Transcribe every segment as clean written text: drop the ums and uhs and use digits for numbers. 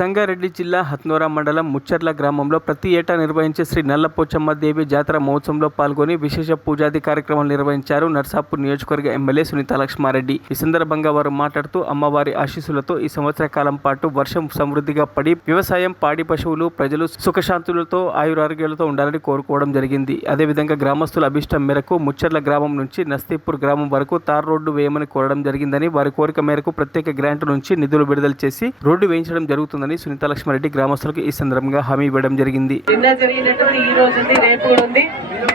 సంగారెడ్డి జిల్లా హత్నూరా మండలం ముచ్చర్ల గ్రామంలో ప్రతి ఏటా నిర్వహించే శ్రీ నల్లపోచమ్మ దేవి జాతర మహోత్సవంలో పాల్గొని విశేష పూజాది కార్యక్రమాలు నిర్వహించారు నర్సాపూర్ నియోజకవర్గ ఎమ్మెల్యే సునీత లక్ష్మారెడ్డి. ఈ సందర్భంగా వారు మాట్లాడుతూ అమ్మవారి ఆశీస్సులతో ఈ సంవత్సర కాలం పాటు వర్షం సమృద్ధిగా పడి వ్యవసాయం, పాడి పశువులు, ప్రజలు సుఖశాంతులతో ఆయురారోగ్యాలతో ఉండాలని కోరుకోవడం జరిగింది. అదేవిధంగా గ్రామస్తుల అభిష్టం మేరకు ముచ్చర్ల గ్రామం నుంచి నస్తీపూర్ గ్రామం వరకు తార్ రోడ్డు వేయమని కోరడం జరిగిందని, వారి కోరిక మేరకు ప్రత్యేక గ్రాంట్ నుంచి నిధులు విడుదల చేసి రోడ్డు వేయించడం జరుగుతుందని సునీత లక్ష్మారెడ్డి గ్రామస్తులకు ఈ సందర్భంగా హామీ ఇవ్వడం జరిగింది. నిన్న జరిగినటువంటి ఈ రోజు ఉంది, రేపు ఉంది.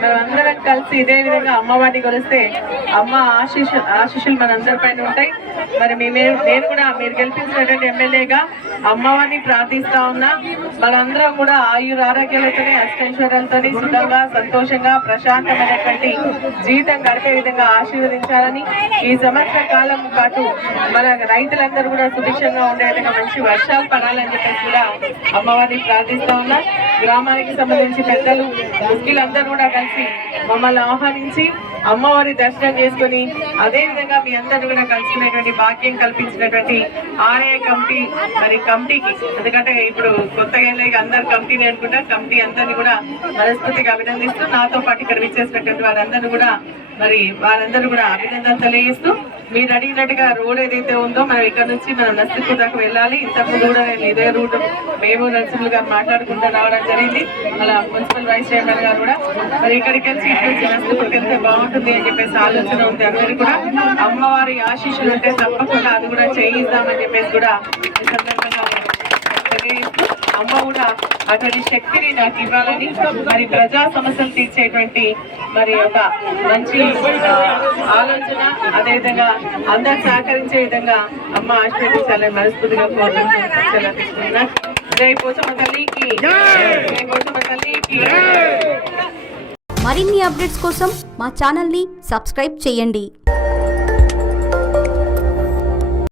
మనం అందరం కలిసి ఇదే విధంగా అమ్మవారిని కొలిస్తే అమ్మ ఆశీస్సులు మనందరి పైన ఉంటాయి. మరి నేను కూడా మీరు గెలిపించినటువంటి ఎమ్మెల్యేగా అమ్మవారిని ప్రార్థిస్తా ఉన్నా. మనందరం కూడా ఆయుర ఆరోగ్యాలతో అష్టైశ్వర్యాలతో సుఖంగా, సంతోషంగా, ప్రశాంతమైనటువంటి జీవితం గడిపే విధంగా ఆశీర్వదించాలని, ఈ సంవత్సర కాలం పాటు మన రైతులందరూ కూడా సుభిక్షంగా ఉండే విధంగా మంచి వర్షాలు పడాలని చెప్పేసి కూడా అమ్మవారిని ప్రార్థిస్తా ఉన్నా. గ్రామానికి సంబంధించి పెద్దలు, ముఖ్యులందరూ కూడా కలిసి మమ్మల్ని ఆహ్వానించి అమ్మవారి దర్శనం చేసుకుని అదే విధంగా మీ అందరూ కూడా కలుసుకునేటువంటి భాగ్యం కల్పించినటువంటి ఆలయ కమిటీ, మరి కమిటీకి, ఎందుకంటే ఇప్పుడు కొత్తగా అందరు కమిటీని అనుకుంటా, కమిటీ అందరినీ కూడా మనస్ఫూర్తిగా అభినందిస్తూ, నాతో పాటు ఇక్కడ విచ్చేసినటువంటి వారందరూ కూడా అభినందనలు తెలియజేస్తూ, మీరు అడిగినట్టుగా రోడ్ ఏదైతే ఉందో మనం ఇక్కడ నుంచి మనం నస్తీపూర్ దాకా వెళ్ళాలి. ఇంతకుముందు కూడా నేను ఇదే రూట్ మేము నరసింహులు గారు మాట్లాడుకుంటూ రావడం జరిగింది. అలా మున్సిపల్ వైస్ చైర్మన్ గారు కూడా మరి ఇక్కడికి వచ్చి ఇక్కడి నుంచి నస్తీపూర్కి వెళ్తే బాగుంటుంది అని చెప్పేసి ఆలోచన ఉంది. అందరికీ కూడా అమ్మవారి ఆశీస్సులు ఉంటే తప్పకుండా అది కూడా చేయిద్దామని చెప్పేసి కూడా ఈ సందర్భంగా తెలియజేస్తూ, అమ్మ కూడా అతని శక్తిని నాకు ఇవ్వాలని, మరి ప్రజా సమస్యలు తీర్చేటువంటి మరి ఒక మంచి ఆలోచన, అదేవిధంగా అందరు సహకరించే విధంగా అమ్మ ఆశీర్వదించాలని మనస్ఫూర్తిగా కోరుకుంటున్నా. జై పోచమ్మ తల్లికి, జై పోచమ్మ తల్లికి. మరిన్ని అప్డేట్స్ కోసం మా ఛానల్ని సబ్స్క్రైబ్ చేయండి.